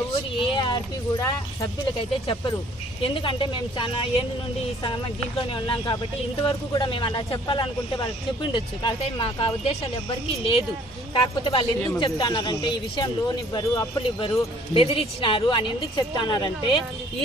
ఎవరు ఏ ఆర్పీ కూడా సభ్యులకైతే చెప్పరు. ఎందుకంటే మేము చాలా ఏళ్ళ నుండి ఈ దీంట్లోనే ఉన్నాం కాబట్టి ఇంతవరకు కూడా మేము అలా చెప్పాలనుకుంటే వాళ్ళకి చెప్పిండొచ్చు. కాకపోతే మాకు ఆ ఉద్దేశాలు ఎవ్వరికీ లేదు. కాకపోతే వాళ్ళు ఎందుకు చెప్తున్నారంటే ఈ విషయం లోన్ ఇవ్వరు, అప్పులు ఇవ్వరు, బెదిరించినారు అని ఎందుకు చెప్తున్నారంటే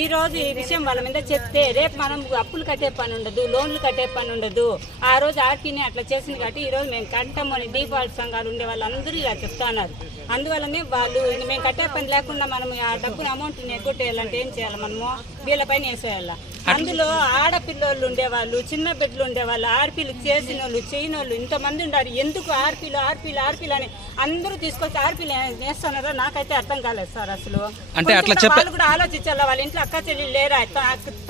ఈ రోజు ఈ విషయం వాళ్ళ మీద చెప్తే రేపు మనం అప్పులు కట్టే పని ఉండదు, లోన్లు కట్టే పని ఉండదు. ఆ రోజు ఆర్పీని అట్లా చేసింది కాబట్టి ఈ రోజు మేము కంటమని డిఫాల్ట్ సంఘాలు ఉండే వాళ్ళందరూ ఇలా చెప్తున్నారు. అందువల్లనే వాళ్ళు మేము కట్టే పని లేకుండా మనం ఆ డబ్బుని అమౌంట్ని ఎగ్గొట్టేయాలంటే ఏం చేయాలి? మనము వీళ్ళపైన వేసేయాల. అందులో ఆడపిల్లోళ్ళు ఉండేవాళ్ళు, చిన్న బిడ్డలు ఉండేవాళ్ళు, ఆర్పీలు చేసిన వాళ్ళు, చేయని వాళ్ళు ఇంతమంది ఉన్నారు. ఎందుకు ఆర్పీలు ఆర్పీలు ఆర్పీలు అని అందరూ తీసుకొచ్చి ఆర్పీలు వేస్తున్నారో నాకైతే అర్థం కాలేదు సార్. అసలు అంటే వాళ్ళు కూడా ఆలోచించాలా? వాళ్ళ ఇంట్లో అక్క చెల్లి లేరా,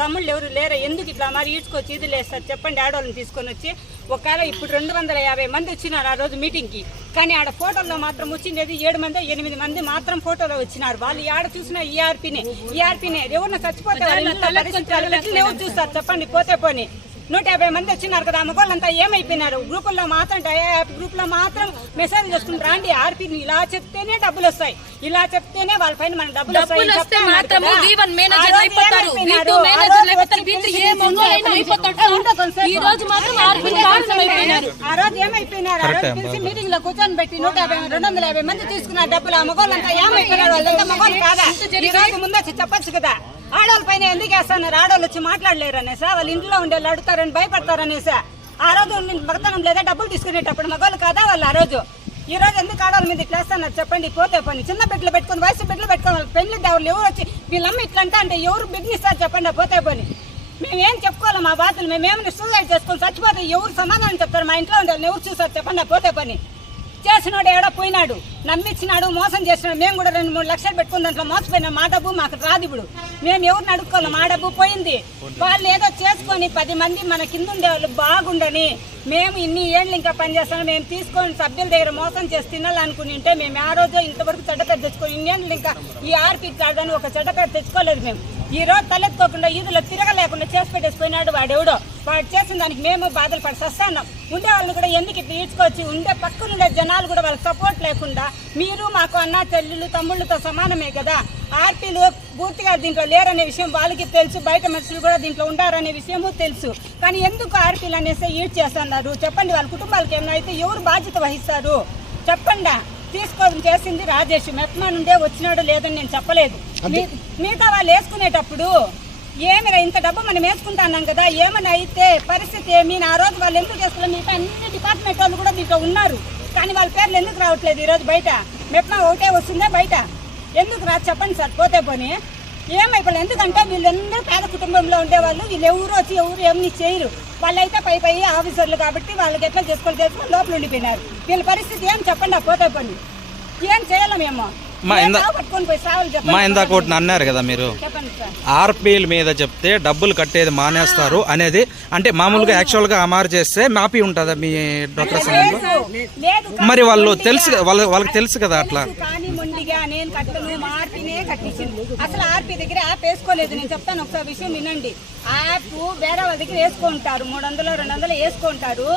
తమ్ముళ్ళు ఎవరు లేరా? ఎందుకు ఇట్లా మరి ఈడ్చుకొచ్చి ఇది లేదు సార్ చెప్పండి. ఆడవాళ్ళని తీసుకొని వచ్చి ఒకవేళ ఇప్పుడు 250 మంది వచ్చినారు ఆ రోజు మీటింగ్కి, కానీ ఆడ ఫోటోల్లో మాత్రం వచ్చిండేది 7 మంది 8 మంది మాత్రం ఫోటోలో వచ్చినారు. వాళ్ళు ఆడ చూసినా ఈఆర్పీనే ఎవరిన చచ్చిపోతే ఎవరు చూస్తారు చెప్పండి? పోతే పోని 150 మంది వచ్చినారు కదా, మగవాళ్ళంతా ఏమైపోయినారు? గ్రూపుల్లో మాత్రం గ్రూప్ లో మాత్రం మెసేజ్ చేసుకుంటారు అండి. ఆర్పీని ఇలా చెప్తేనే డబ్బులు వస్తాయి, ఇలా చెప్తేనే వాళ్ళ పైన మన డబ్బులు వస్తాయి. ఆ రోజు ఏమైపోయినారు? ఆ రోజు పిలిచి మీటింగ్ లో కూర్చొని పెట్టి 250 మంది తీసుకున్నారు డబ్బులు. ఆ మగవాళ్ళంతా ఏమైపోయినారు? వాళ్ళంతా మగవాళ్ళు కాదా? ఈ రోజు ముందు వచ్చి చెప్పచ్చు కదా. ఆడవాళ్ళ పైన ఎందుకు వేస్తున్నారు? ఆడవాళ్ళు వచ్చి మాట్లాడలేరు అనేసా, వాళ్ళ ఇంట్లో ఉండే అడుగుతారని భయపడతారనేసా. ఆ రోజు భర్తనం లేదా డబ్బులు తీసుకునేటప్పుడు మగవాళ్ళు కాదా వాళ్ళు? ఆ రోజు ఈ రోజు ఎందుకు ఆడవాళ్ళ మీద ఇట్లా వేస్తున్నారు చెప్పండి? పోతే పని చిన్న బిడ్డలు పెట్టుకుని వయసు బిడ్డలు పెట్టుకుని వాళ్ళకి పెళ్లి దేవుళ్ళు ఎవరు వచ్చి వీళ్ళమ్మ ఇట్లంటే అంటే ఎవరు బిడ్డనిస్తారు చెప్పండి? పోతే పని మేమేం చెప్పుకోవాలి మా బాధలు? మేమేమైనా సూసైడ్ చేసుకొని చచ్చిపోతే ఎవరు సమాధానం చెప్తారు? మా ఇంట్లో ఉండే ఎవరు చూసారు చెప్పండి? పోతే పని చేసినోడు ఎవడో పోయినాడు, నమ్మిచ్చినాడు, మోసం చేసినాడు. మేము కూడా 2-3 లక్షలు పెట్టుకుని దాంట్లో మోసపోయినాం. మా డబ్బు మాకు రాదు. ఇప్పుడు మేము ఎవరిని అడుక్కోవాలి? మా డబ్బు పోయింది. వాళ్ళు ఏదో చేసుకొని 10 మంది మన కింద ఉండే వాళ్ళు బాగుండని మేము ఇన్ని ఏళ్ళు ఇంకా పనిచేస్తాం. మేము తీసుకొని సభ్యుల దగ్గర మోసం చేసి తినాలనుకుని ఉంటే మేము ఆ రోజు ఇంతవరకు చెడ్డపేరు తెచ్చుకొని ఇన్నేళ్ళు ఇంకా ఈ ఆర్పీ కాదని ఒక చెడ్డపేరు తెచ్చుకోలేదు. మేము ఈ రోజు తలెత్తుకోకుండా ఈదులో తిరగలేకుండా చేసి పెట్టేసిపోయినాడు వాడెవడో. వాడు చేసిన దానికి మేము బాధలు పడి వస్తున్నాం. ఉండే వాళ్ళని కూడా ఎందుకు ఇట్లా ఈడ్చుకొచ్చి ఉండే పక్కనుండే జనాలు కూడా వాళ్ళకి సపోర్ట్ లేకుండా మీరు మాకు అన్న చెల్లెళ్ళు తమ్ముళ్ళతో సమానమే కదా. ఆర్పీలు పూర్తిగా దీంట్లో లేరనే విషయం వాళ్ళకి తెలుసు, బయట మనుషులు కూడా దీంట్లో ఉండారనే విషయము తెలుసు. కానీ ఎందుకు ఆర్పీలు అనేసి ఈడ్ చేస్తున్నారు చెప్పండి? వాళ్ళ కుటుంబాలకి ఏమైనా అయితే ఎవరు బాధ్యత వహిస్తారు చెప్పండి? తీసుకోవడం చేసింది రాజేష్. మెట్మా నుండే వచ్చినాడు లేదని నేను చెప్పలేదు. మిగతా వాళ్ళు వేసుకునేటప్పుడు ఏమైనా ఇంత డబ్బు మనం వేసుకుంటున్నాం కదా, ఏమైనా అయితే పరిస్థితి ఏమి? ఆ రోజు వాళ్ళు ఎందుకు చేసుకున్నారు? మిగతా అన్ని డిపార్ట్మెంట్ వాళ్ళు కూడా దీంట్లో ఉన్నారు, కానీ వాళ్ళ పేర్లు ఎందుకు రావట్లేదు? ఈరోజు బయట మెట్మా ఒకటే వస్తుందే, బయట ఎందుకు రా చెప్పండి సార్? పోతే పోనీ ఏమైపోయి ఎందుకంటే వీళ్ళందరూ పేద కుటుంబంలో ఉండేవాళ్ళు. వీళ్ళు ఎవరు వచ్చి ఎవరు ఏమీ చేయరు. వాళ్ళైతే పై ఆఫీసర్లు కాబట్టి వాళ్ళకి ఎట్లా చేసుకొని లోపల ఉండిపోయినారు. వీళ్ళ పరిస్థితి ఏం చెప్పండి? పోతే పోనీ ఏం చేయాలి? మేము ఇందాక ఒకటి అన్నారు కదా మీరు, ఆర్పీల మీద చెప్తే డబ్బులు కట్టేది మానేస్తారు అనేది. అంటే మామూలుగా యాక్చువల్ గా అమారు చేస్తే మాపీ ఉంటుందా మీ డాక్టర్ సంఘంలో? మరి వాళ్ళు తెలుసు, వాళ్ళకి తెలుసు కదా అట్లా. అసలు ఆర్పీ దగ్గర యాప్ వేసుకోలేదు. నేను చెప్తాను ఒకసారి విషయం వినండి. యాప్ వేరే వాళ్ళ దగ్గర వేసుకుంటారు, 300-200 వేసుకుంటారు.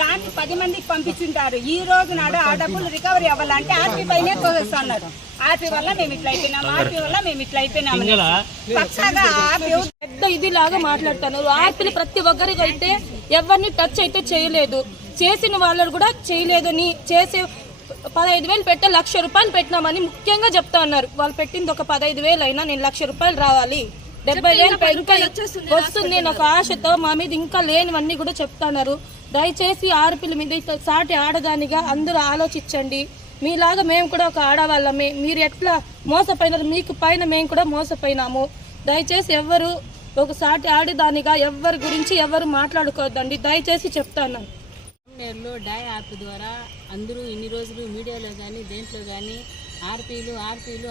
దాన్ని 10 మందికి పంపించుంటారు. ఈ రోజు నాడు ఆ డబ్బులు రికవరీ అవ్వాలంటే ఆర్పీ పైనే తోసేస్తున్నారు. ఆర్పీ వల్ల మేము ఇట్లా అయిపోయినాము, ఆర్పీ వల్ల మేము ఇట్లా అయిపోయినాము. పెద్ద ఇది లాగా మాట్లాడుతున్నారు. ఆర్పీలు ప్రతి ఒక్కరికి అయితే ఎవరిని టచ్ అయితే చేయలేదు, చేసిన వాళ్ళని కూడా చేయలేదని, చేసే 15,000 పెట్టే 1,00,000 రూపాయలు పెట్టినామని ముఖ్యంగా చెప్తా ఉన్నారు. వాళ్ళు పెట్టింది ఒక 15,000 అయినా నేను 1,00,000 రూపాయలు రావాలి, 70,000 ఇంకా వస్తుంది నాకు ఆశతో మా మీద ఇంకా లేనివన్నీ కూడా చెప్తున్నారు. దయచేసి ఆర్పీల మీద సాటి ఆడదానిగా అందరూ ఆలోచించండి. మీలాగా మేము కూడా ఒక ఆడవాళ్ళమే. మీరు ఎట్లా మోసపోయినారు, మీకు పైన మేము కూడా మోసపోయినాము. దయచేసి ఎవరు ఒక సాటి ఆడదానిగా ఎవరి గురించి ఎవరు మాట్లాడుకోవద్దండి, దయచేసి చెప్తాను. నేరులో డై యాప్ ద్వారా అందరూ ఇన్ని రోజులు మీడియాలో కానీ దేంట్లో కానీ ఆర్పీలు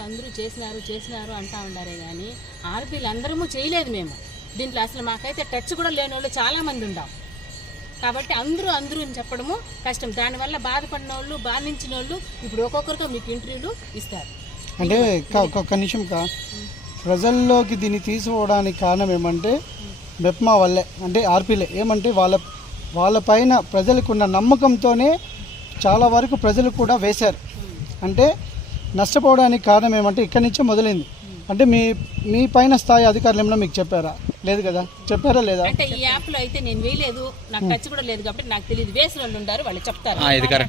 అందరూ చేసినారు అంటా ఉండారే కానీ ఆర్పీలు అందరము చేయలేదు. మేము దీంట్లో అసలు మాకైతే టచ్ కూడా లేని వాళ్ళు చాలామంది ఉన్నాం. కాబట్టి అందరూ అని చెప్పడము కష్టం. దానివల్ల బాధపడిన వాళ్ళు, బాధించిన వాళ్ళు ఇప్పుడు ఒక్కొక్కరితో మీకు ఇంటర్వ్యూలు ఇస్తారు. అంటే ఒక్క నిమిషం ప్రజల్లోకి దీన్ని తీసుకోవడానికి కారణం ఏమంటే మెప్మా వల్లే, అంటే ఆర్పీలే. ఏమంటే వాళ్ళ పైన ప్రజలకు ఉన్న నమ్మకంతోనే చాలా వరకు ప్రజలు కూడా వేశారు. అంటే నష్టపోవడానికి కారణం ఏమంటే ఇక్కడి నుంచే మొదలైంది. అంటే మీ పైన స్థాయి అధికారులు ఏమన్నా మీకు చెప్పారా? లేదు కదా, చెప్పారా లేదా? అంటే ఈ యాప్ లో అయితే నేను వేయలేదు, నాకు టచ్ కూడా లేదు కాబట్టి నాకు తెలియదు. వేసిన వాళ్ళు ఉన్నారు, వాళ్ళు చెప్తారు. ఇది కరెక్ట్.